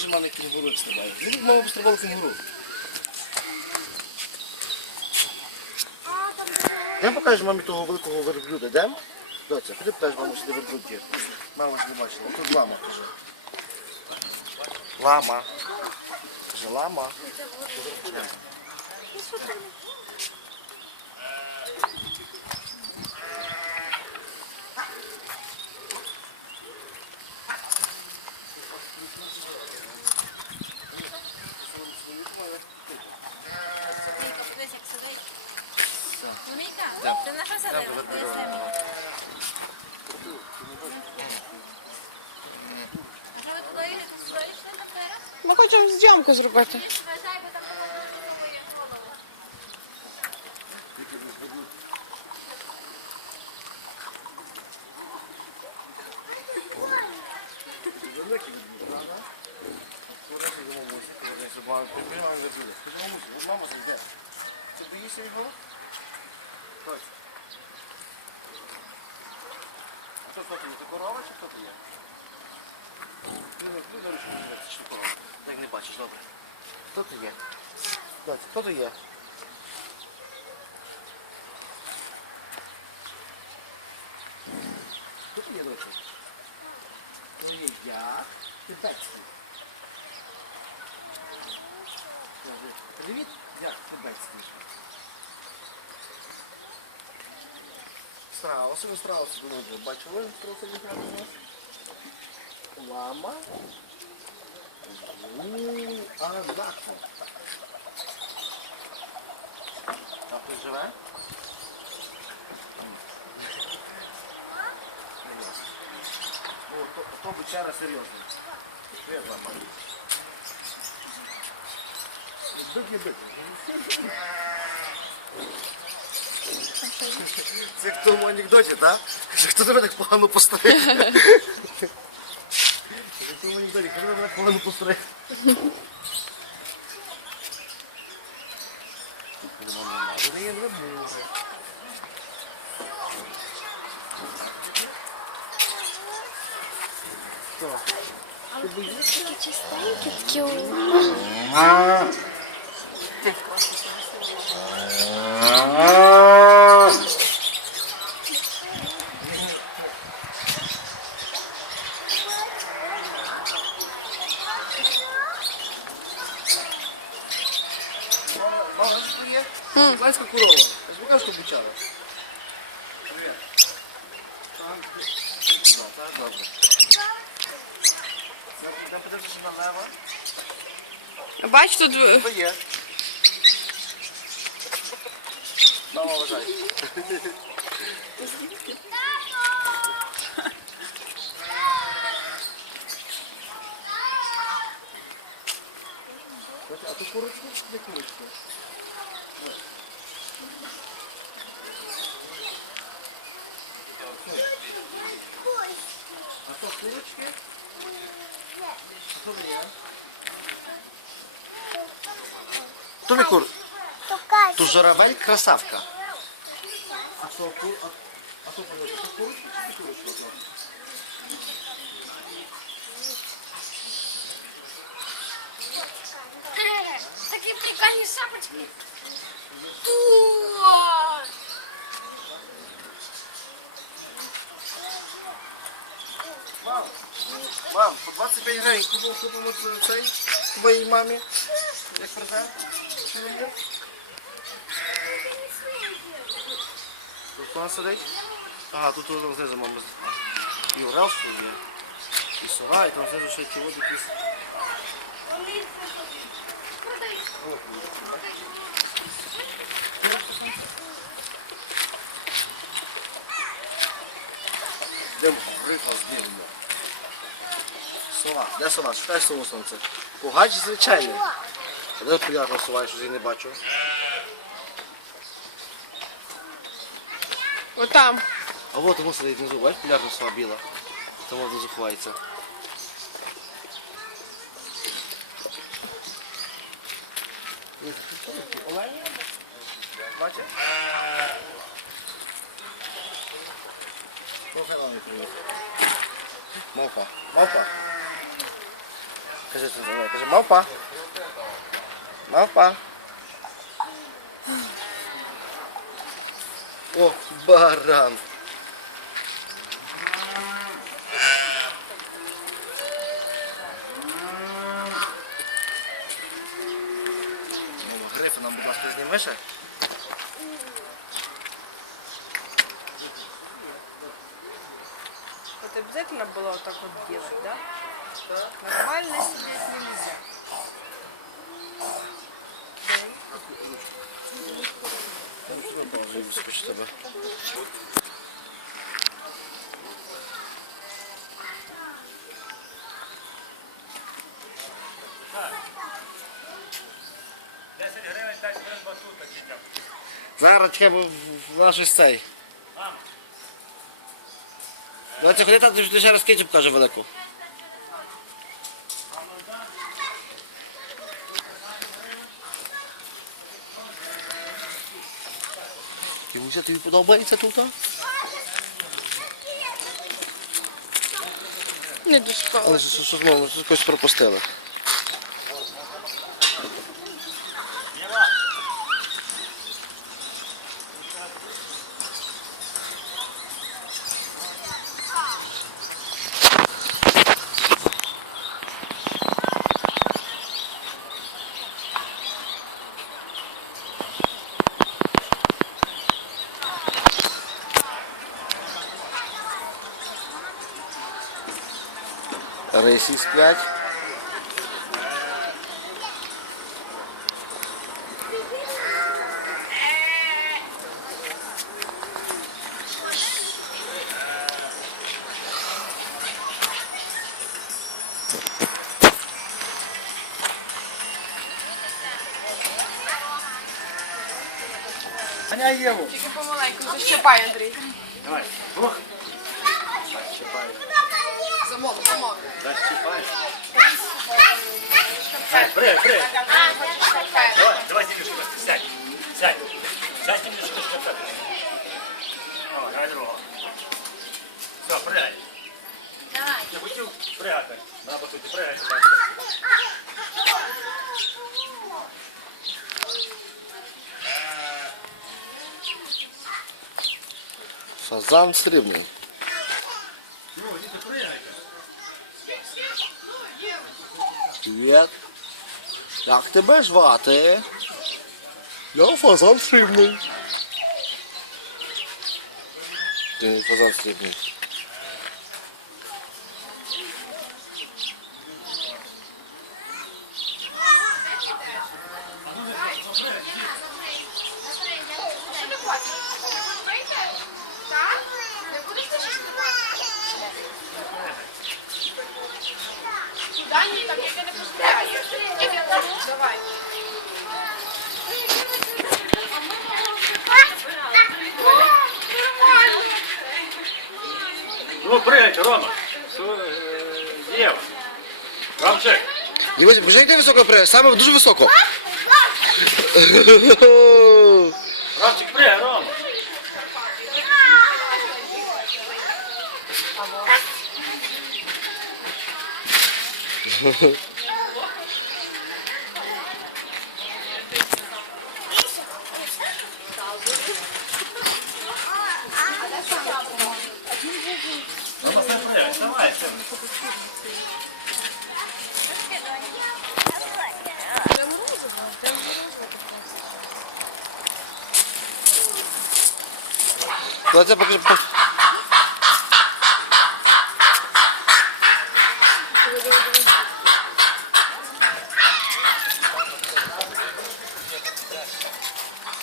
покажи мамі кінгуру, як стрибає. Ну, мама пострибала кінгуру. Де покажеш мамі того великого верблюда, де? Доця, ходи покажеш маму, що де верблюд є. Мама ж не бачила. Тут лама, каже. Лама. Каже, лама. Дивись, Ти самі. А що ви туди йшли? Ти сюди йшли? Ми хочемо зйомку зробити. Ні, вважай, бо там голову. Великий верблюд, правда? Повернися до мамусі, повернися до мами. Прикрий мамі верблюда. Скажи мамусі, от мама зайде. Ти боїшся його? Хтось. А хто ти є? Ти корова чи хто ти є? Ти не вплив на ручку, чи корова? Так не бачиш, добре. Хто ти є? Доць, хто ти є? Хто ти є, дочі? То є я, тибетський. Скажи, Привіт, я тибетський. Страуси, ви страуси думаю, вже бачили страуси літати у нас? Лама. У, Азаку. А ти живе? Ну, то, то бичара серйозно. Привет, мама. Бик не бик. Це як в тому анекдоті, так? Хто тебе так погано постриг? Це як в тому анекдоті, хто тебе так погано постриг? Вони є верблюди. Що? Ти боїшся? Такі Мама, що є? Ланська корова. Ось покажи, що бучала. Привіт. Так, туди, так, добре. Йдемо подивитися налево. Бач, тут е, Що є? Мама, вважай. А то курочку? Де курочку? А то курочки? Хто є? Хто не кур? То журавель красавка. А що кур? А, а що курочка? Чи курочка? Такі прикольні шапочки. Мам, мам, по 25 гривень купимо, купимо це- цей твоїй мамі. Як презент? Сувенір? Тут вона сидить? Ага, тут там знизу мама. І орел є. І сова, і там знизу ще ті води якісь. Де рифа збірна? Сова. Де сова? Шукай сову сонце. Пугач звичайний. А де полярна сова, я щось її не бачу. отам. А от воно сидить внизу, бачиш, полярна сова біла. Там воно внизу ховається. Бачиш? Мавпа. Мавпа. Кажи, ти давай, кажи, мавпа. Мавпа. О, баран. Ну, Грифи нам, будь ласка, зніми ще. Вот обязательно было вот так вот делать, да? Нормально сидеть нельзя. Вискочу тебе. Зараз чекай, бо в нас щось цей. Давайте ходи там, ти ще раз кетчуп каже велику. Юся, тобі подобається тут? Не доспала. Але щось пропустили. Рисі сплять. Аня Єву. Тільки помаленьку защипай, Андрій. Давай. Привет, привет. Давай, давай Сидюшка, сядь. Сядь. Сядь, Сидюшка, что О, давай другого. Все, прыгай. Давай. Не хотів пригати. На по суті, пригай. Фазан срібний. Ну, діти, пригайте. Привіт. Як тебе звати? Я фазан срібний. Ти не фазан срібний. Дані, так яке не пускає. Давай. Ну, пригайте, Рома. Е, Єва. Дивись, вже йди високо пригай, саме дуже високо. Ромчик, пригай, Рома. Рома, Давайте покажи. по-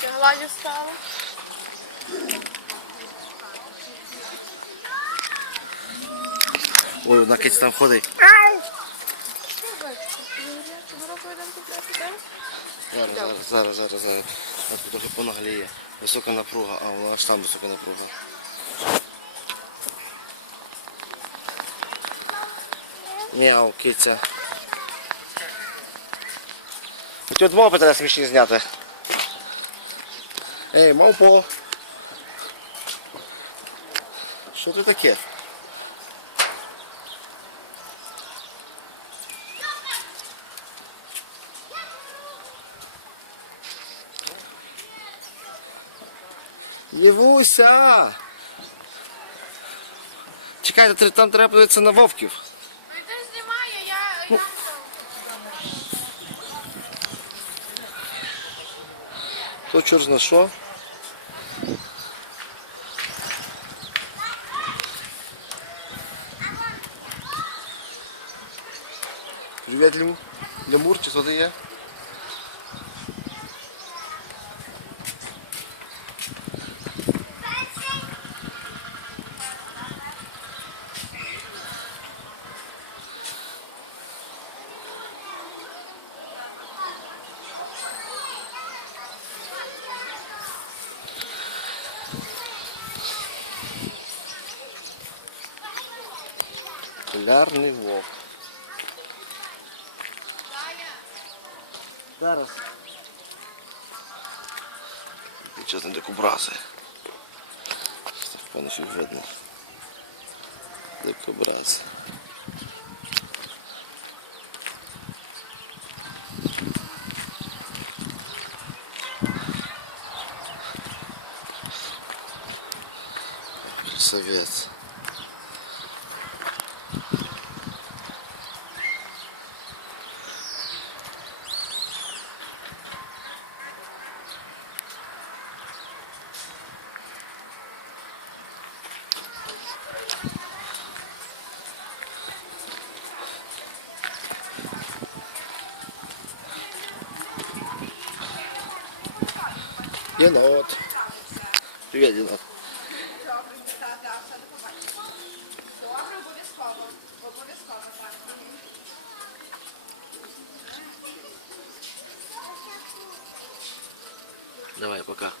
Ти гладю стала. Ой, одна киця там ходить. Зараз, зараз, зараз, зараз, А тут трохи понагліє. Висока напруга, а вона аж там висока напруга. Мяу, киця. Хотів от мопи треба смішні зняти. Ей, мавпо. Що це таке? Євуся! Чекайте, там треба подивитися на вовків. Ну йди знімаю, я... я... То чорт зна що. Привіт, Лемур. Лемур, чи що ти є? гарний вовк. Зараз. Величезний дикобрази. Це впевнено, що видно. Дикобрази. Єнот. Привіт, єнот. Давай, пока.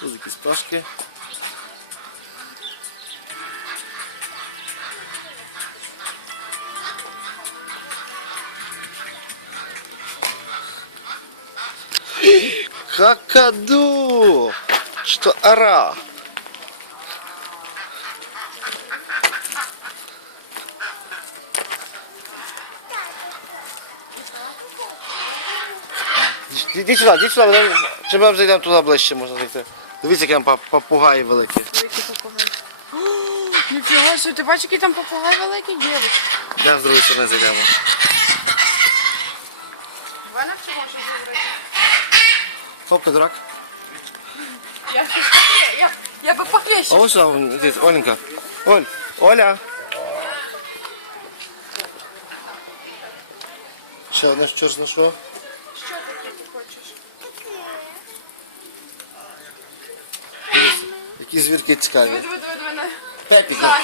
Тут якісь пташки. Какаду! Что ара? Іди сюди, іди сюди, чи ми зайдемо туди ближче, можна зайти. Дивіться, які там пап- папугаї великі. Великий попугай. О, Ніфіга собі, ти бачиш, який там попугай великий, дівчинка. Де з другої сторони зайдемо? Хоп, ти дурак. Я, я, я би А поклещу. ось сюди, вон, іди, Оленька. Оль, Оля. Ще одне що знайшло. Що таке ти хочеш? Які звірки цікаві. Диви, диви, диви, диви. на- Пепік. Так.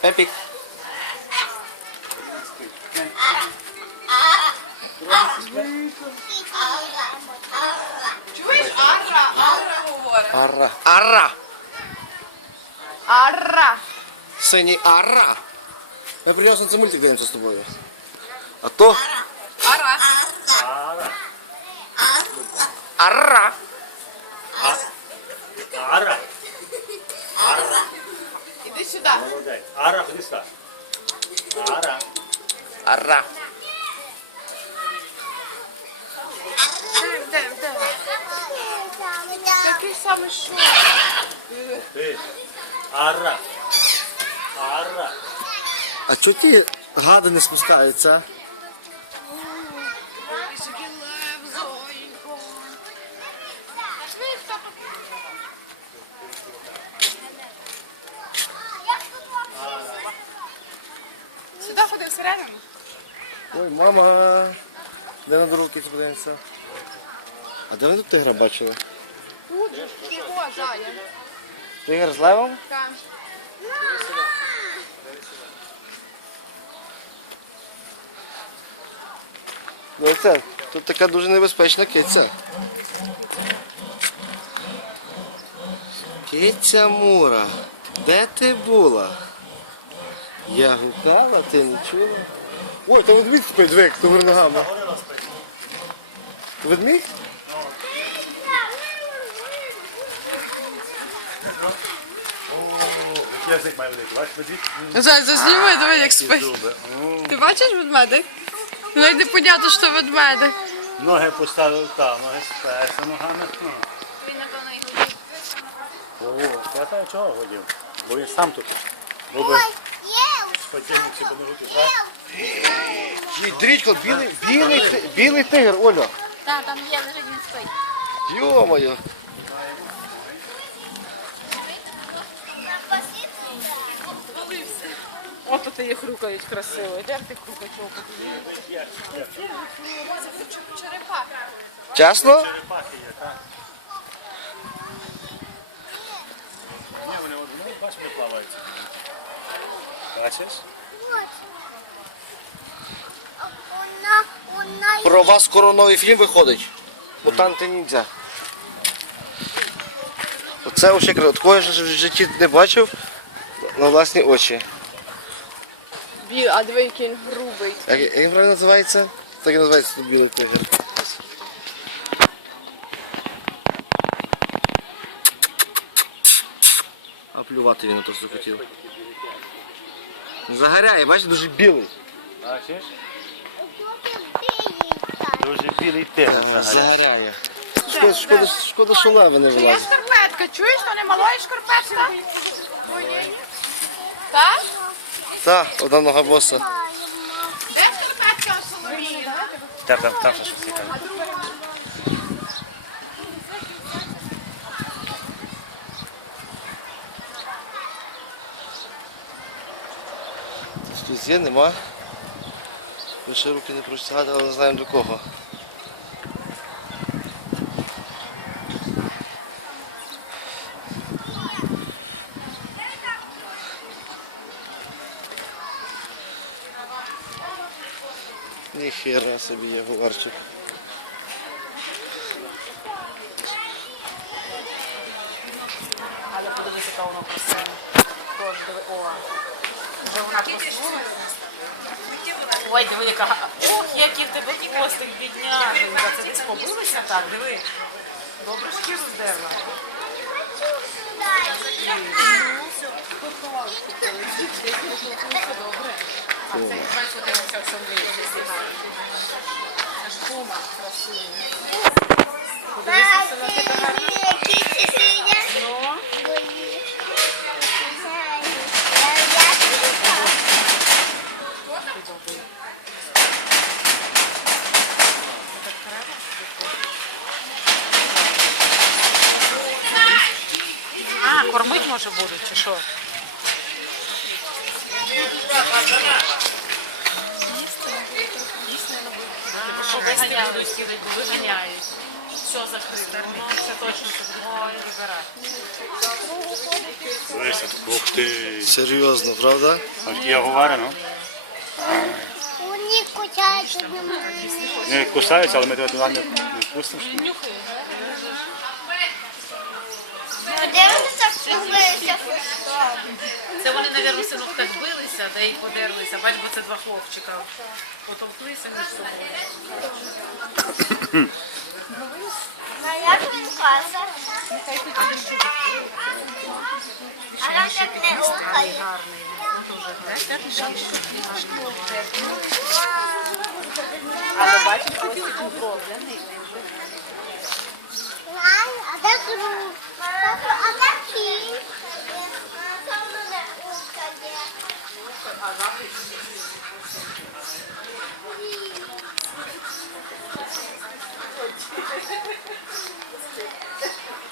Пепік. Чуєш? Арра, арра говорить. Ара. Ара. Арра. Синій ара. Ми принесли цей мультик дивимося з тобою. А то Ара. ара. Ара. Іди сюди. Молодець. Ара, ходи сюди. Ара. Ара. Де, де, де? Самий шум. Ти. Ара. Ара. А чого ті гади не спускаються? Сюди ходи всередину. Ой, мама. Де на дорогу подивимося? А де ви тут тигра бачили? Тут же, його, зая. Тигр з левом? Там. Ну це, тут така дуже небезпечна киця. Киця Мура, де ти була? Я гукала, ти не чула? Ой, там ведмідь спить, двик, то ногами. Ведмідь? Язик має бачиш, медвідь? Зай, зазніми, диви, як спить. Зуби. Ти бачиш ведмедик? Ну, не понятно, що ведмедик. Ноги поставив, так, ноги сперся ногами. Ну. Він, напевно, і годів. О, я так чого годів? Бо він сам тут. Бо би потягнув себе на руки, так? Дрічко, білий, білий, ти- білий тигр, Оля. Так, там є, лежить, він спить. Йо-моє. От тут їх рукають красиво. Де ти крукачок? Чесно? Черепахи є, так. Ні, вони, вони, бачиш, плавають. Вона Про вас скоро новий фільм виходить. Мутанти ніндзя. Оце ще. Такого я ж в житті не бачив на власні очі. Бі, а диви, який він грубий. Як, як він правильно називається? Так і називається тут білий тигр. А плювати він на то, що хотів. Загоряє, бачиш, дуже білий. Бачиш? Дуже білий тигр. загоряє. Загоряє. Шкода, шкода, шкода, що леви не Є вилазить. шкарпетка, чуєш, то не малої шкарпетка? Так? Та, одна нога боса. Де шкарпетка у Соломії? Там, там, там щось цікаве. Щось є, нема. Ми ще руки не простягати, але не знаємо до кого. Ніхера собі є говорчик. Але подивися, яка воно красива. Тож, диви, о. Вже вона проснулася. Ой, диви, яка. Ох, який в тебе хвостик, бідняженька. Це десь побилися так, диви. Добре шкіру здерла. Добре. А це, бачиш, подивися, в цьому вийшло. Це ж кума красива. Подивися, вона така гарна. Ну, А, кормить може будуть, чи що? Виганяють, виганяють. Все закрили. Воно все точно закрили. Ой, вибирай. Дивися, ух ти. Серйозно, правда? Я говорю, ну. Вони кусаються на. Не кусаються, але ми тебе туди не, не пустимо. що ли? Де вони так побилися? Це вони, мабуть, синок так билися, да і подерлися. Бач, бо це два хлопчика. Потовклися між собою. А як він каже? А нам так не рухає. Але бачиш, ось такий проблемний. Ай, а де круг? А де кінь? Thank you.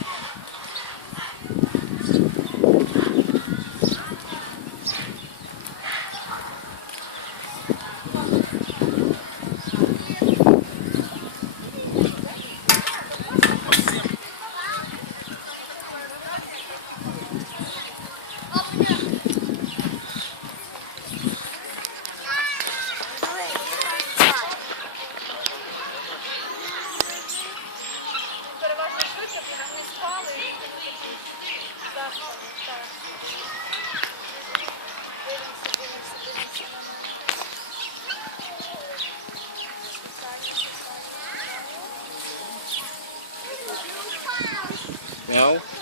Мяу.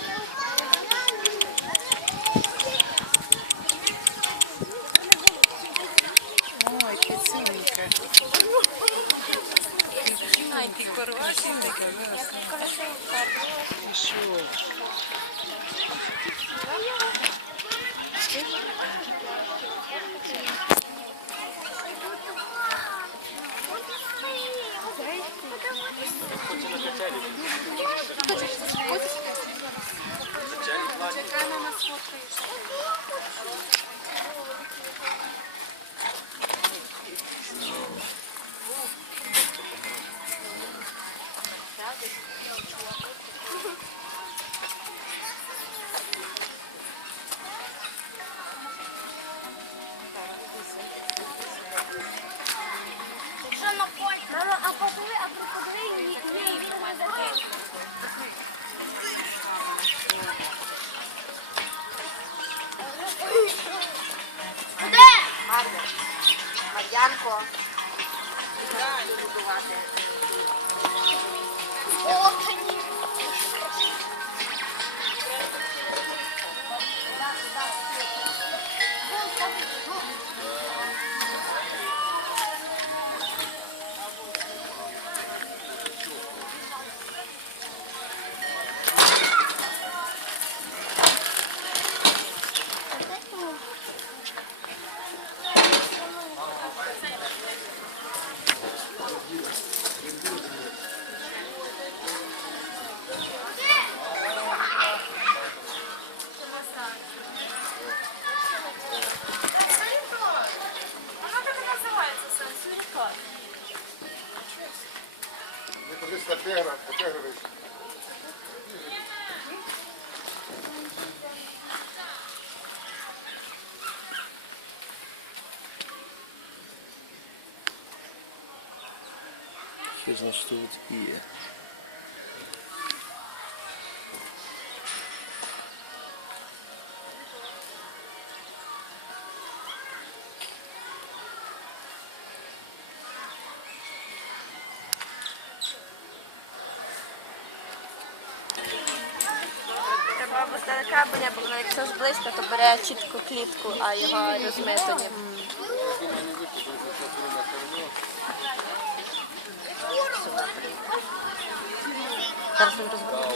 Що значить тут є? Треба здалека, бо не, бо якщо зблизька, то бере чітко клітку, а його розмито ні. Сюди приїхав. Зараз він розбере.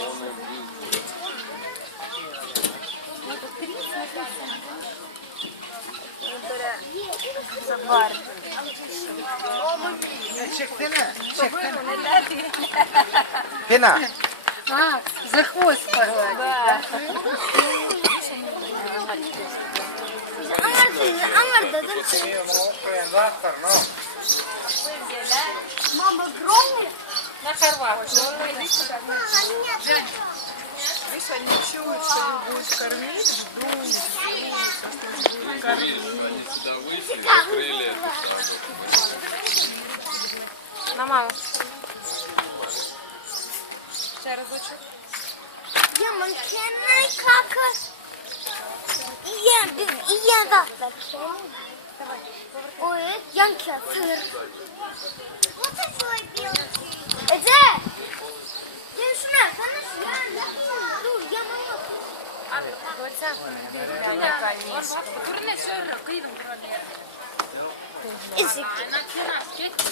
Він бере. Піна! А, за хвост погладить. Да. Мама, громко. На хорватську. Мама, нет. Видишь, они чуют, что их будут кормить, ждут. Мама, Я манкенная кака. И я, и я, да. Ой, Янки, сыр. Вот такой белый. Эде! Я шна, конечно, я, ну, я мама. Ізик.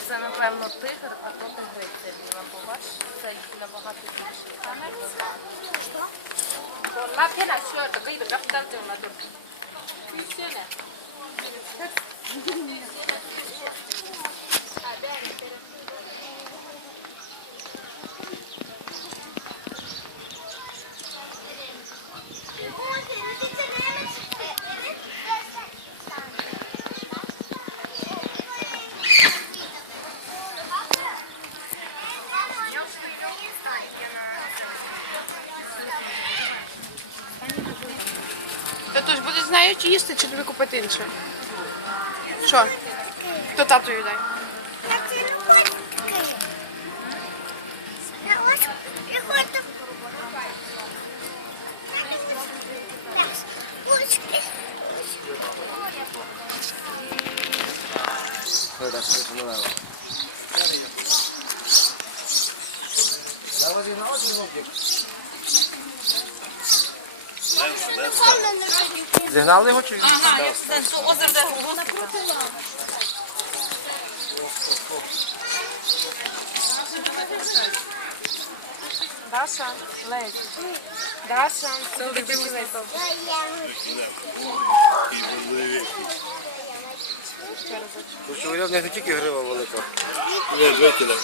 це напевно тигр, а то тигриця біла. Побачиш, це набагато більше. La pena suelta, que iba a captarte una torta. Funciona. 何でもいいな。Чи тобі купити інше? Що? То тату дай. Зігнали його чи? Ага, я це озеро де Даша, Лесь. Даша, це Лесь. Тому у нього не тільки грива велика. Не бери.